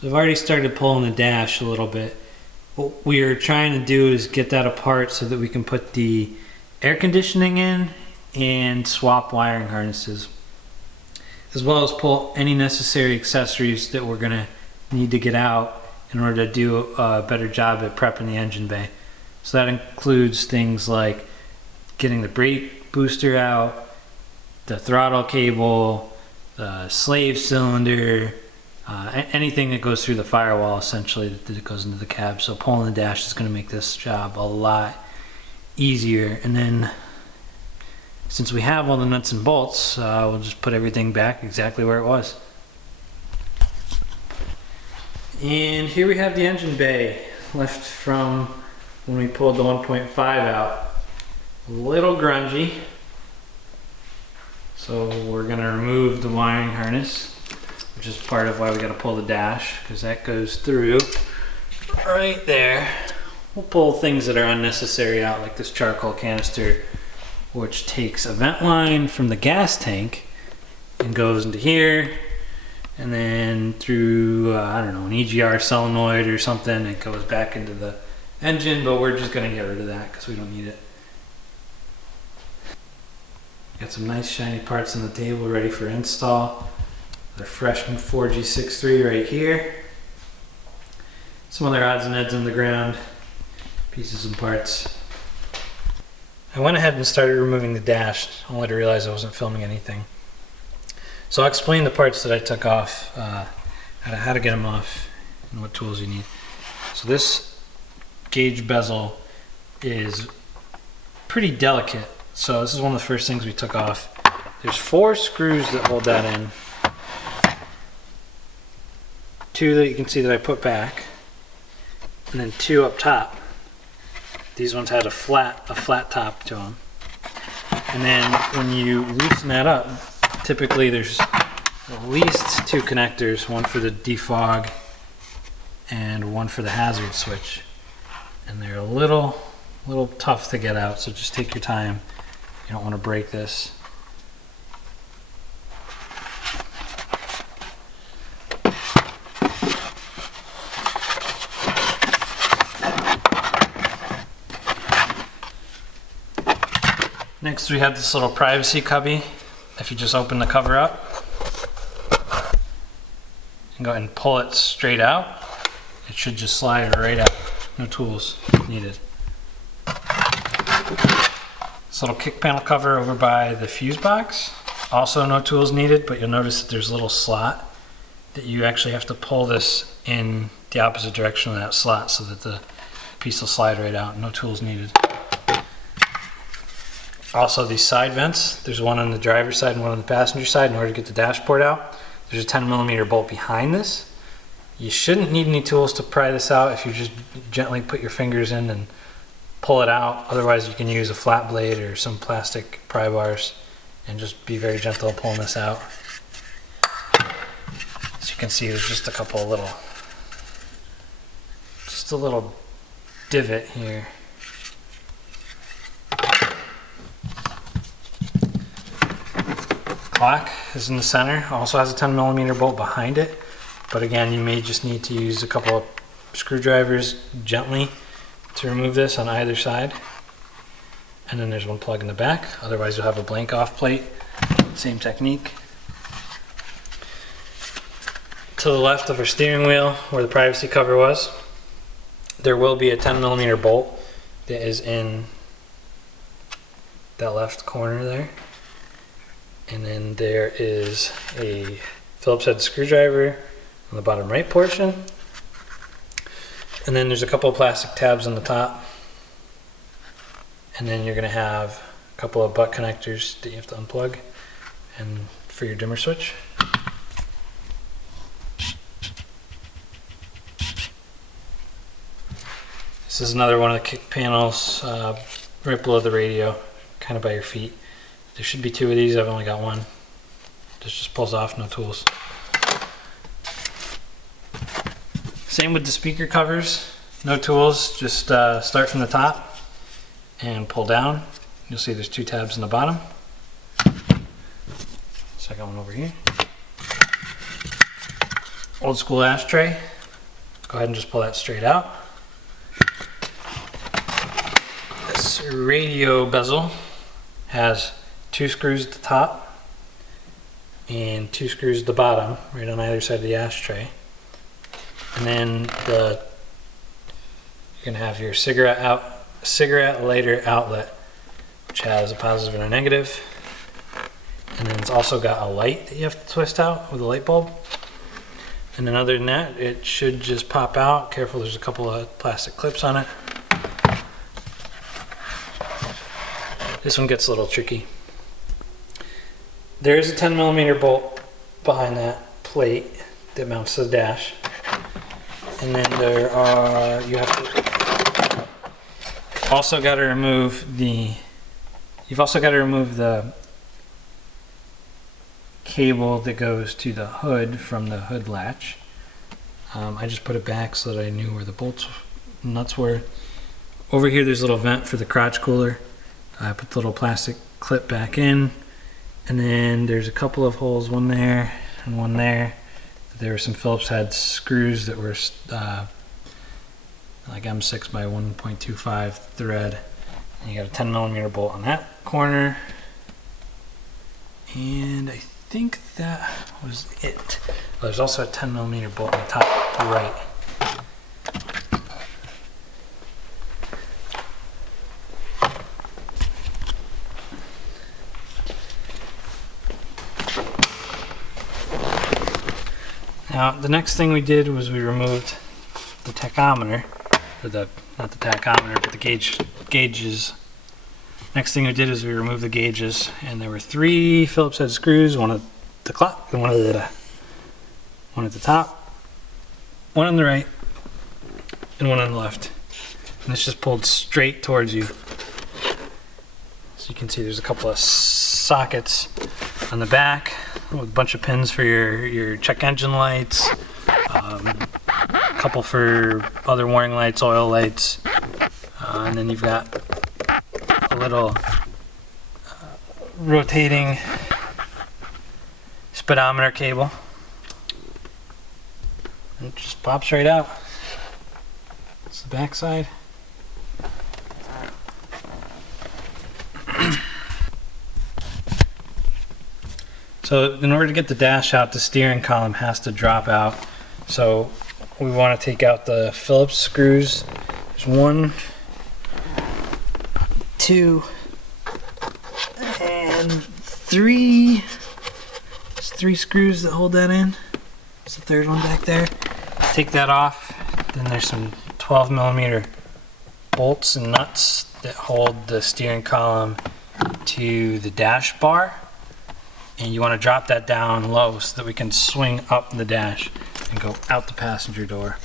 So I've already started pulling the dash a little bit. What we're trying to do is get that apart so that we can put the air conditioning in and swap wiring harnesses, as well as pull any necessary accessories that we're going to need to get out in order to do a better job at prepping the engine bay. So that includes things like getting the brake booster out, the throttle cable, the slave cylinder, anything that goes through the firewall essentially that goes into the cab. So pulling the dash is going to make this job a lot easier. And then since we have all the nuts and bolts, we'll just put everything back exactly where it was. And here we have the engine bay left from when we pulled the 1.5 out. A little grungy, so we're going to remove the wiring harness, which is part of why we got to pull the dash, because that goes through right there. We'll pull things that are unnecessary out, like this charcoal canister, which takes a vent line from the gas tank and goes into here, and then through I don't know, an EGR solenoid or something, it goes back into the engine. But we're just going to get rid of that because we don't need it. Got some nice shiny parts on the table ready for install. The freshman 4G63 right here. Some other odds and ends on the ground, pieces and parts. I went ahead and started removing the dash, only to realize I wasn't filming anything. So I'll explain the parts that I took off, how to get them off, and what tools you need. So this gauge bezel is pretty delicate. So this is one of the first things we took off. There's 4 screws that hold that in. 2 that you can see that I put back, and then 2 up top. These ones had a flat top to them. And then when you loosen that up, typically there's at least 2 connectors, one for the defog and one for the hazard switch. And they're a little tough to get out, so just take your time. You don't want to break this. Next we have this little privacy cubby. If you just open the cover up and go ahead and pull it straight out, it should just slide right out. No tools needed. This little kick panel cover over by the fuse box, also no tools needed, but you'll notice that there's a little slot that you actually have to pull this in the opposite direction of that slot so that the piece will slide right out. No tools needed. Also, these side vents, there's one on the driver's side and one on the passenger side. In order to get the dashboard out, there's a 10mm bolt behind this. You shouldn't need any tools to pry this out if you just gently put your fingers in and pull it out. Otherwise, you can use a flat blade or some plastic pry bars and just be very gentle pulling this out. As you can see, there's just a little divot here. Clock is in the center, also has a 10mm bolt behind it, but again, you may just need to use a couple of screwdrivers gently to remove this on either side. And then there's one plug in the back, otherwise you'll have a blank off plate. Same technique. To the left of our steering wheel, where the privacy cover was, there will be a 10mm bolt that is in that left corner there. And then there is a Phillips head screwdriver on the bottom right portion. And then there's a couple of plastic tabs on the top. And then you're going to have a couple of butt connectors that you have to unplug and for your dimmer switch. This is another one of the kick panels right below the radio, kind of by your feet. There should be 2 of these, I've only got 1. This just pulls off, no tools. Same with the speaker covers, no tools, just start from the top and pull down. You'll see there's 2 tabs in the bottom. Second one over here. old school ashtray. Go ahead and just pull that straight out. This radio bezel has 2 screws at the top and 2 screws at the bottom, right on either side of the ashtray. And then you're gonna have your cigarette lighter outlet, which has a positive and a negative. And then it's also got a light that you have to twist out with a light bulb. And then other than that, it should just pop out. Careful, there's a couple of plastic clips on it. This one gets a little tricky. There is a 10mm bolt behind that plate that mounts to the dash. And then you have to also got to remove the cable that goes to the hood from the hood latch. I just put it back so that I knew where the bolts nuts were. Over here there's a little vent for the crotch cooler. I put the little plastic clip back in, and then there's a couple of holes, one there and one there. There were some Phillips head screws that were like M6 by 1.25 thread. And you got a 10mm bolt on that corner. And I think that was it. Oh, there's also a 10mm bolt on the top right. Now, the next thing we did was we removed the tachometer, or not the tachometer, but the gauges. Next thing we did is we removed the gauges, and there were 3 Phillips head screws, one at the top, one on the right, and one on the left. And this just pulled straight towards you. So you can see there's a couple of sockets on the back with a bunch of pins for your check engine lights, a couple for other warning lights, oil lights, and then you've got a little rotating speedometer cable. And it just pops right out. It's the back side. So in order to get the dash out, the steering column has to drop out. So we want to take out the Phillips screws. There's 1, 2, and 3. There's 3 screws that hold that in. There's the 3rd one back there. Take that off. Then there's some 12mm bolts and nuts that hold the steering column to the dash bar. And you want to drop that down low so that we can swing up the dash and go out the passenger door.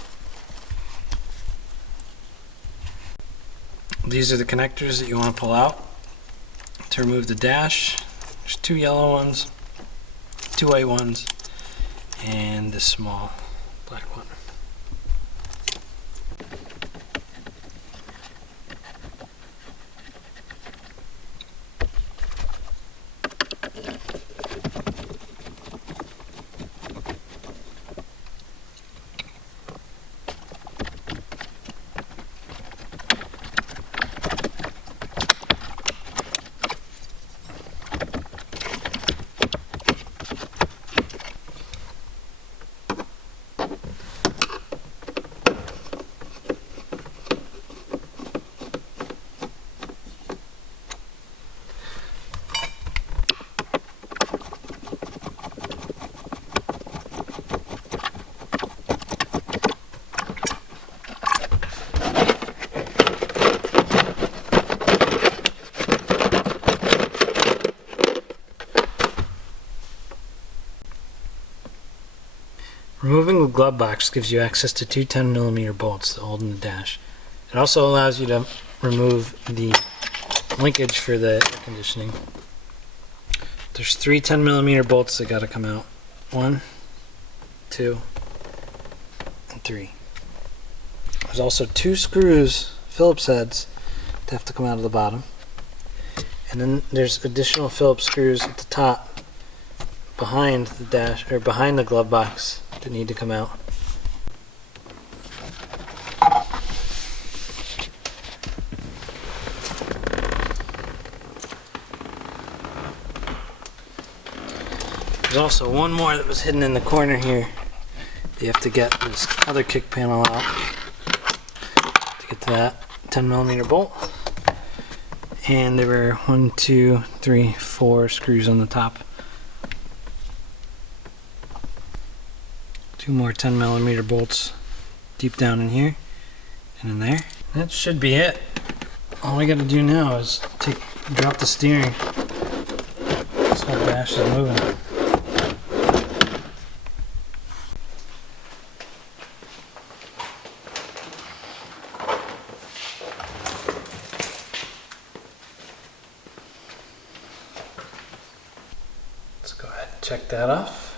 These are the connectors that you want to pull out to remove the dash. There's 2 yellow ones, 2 white ones, and this small black one. Removing the glove box gives you access to 2 10mm bolts that hold in the dash. It also allows you to remove the linkage for the air conditioning. There's 3 10mm bolts that gotta come out. 1, 2, and 3. There's also 2 screws, Phillips heads, that have to come out of the bottom. And then there's additional Phillips screws at the top behind the dash, or behind the glove box, that need to come out. There's also one more that was hidden in the corner here. You have to get this other kick panel out to get to that 10mm bolt. And there were 1, 2, 3, 4 screws on the top. 2 more 10mm bolts deep down in here and in there. That should be it. All we gotta do now is drop the steering. This whole dash is moving. Let's go ahead and check that off.